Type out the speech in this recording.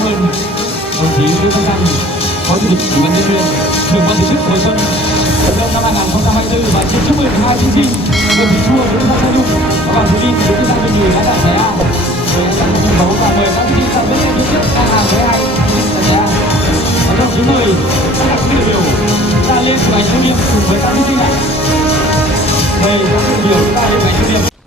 ơn đồng chí Lê Văn Thành, Phó Chủ tịch Ủy ban nhân dân huyện, trưởng ban tổ chức Hồi Xuân Vận động năm 2024 và xin chúc mừng hai thí sinh Nguyễn Thị Chua, Nguyễn Văn Thanh Nhung và Hoàng Thúy Linh, Nguyễn Văn Thanh Nhung đã đạt giải A. Để sẵn sàng sân khấu và mời các thí sinh sang bên phía trước đang làm với hai thí sinh giải A. Và đồng chí mời tất cả các đại biểu ta lên chụp ảnh lưu niệm cùng với các thí sinh ạ. Mời các đại biểu ta lên chụp ảnh lưu niệm.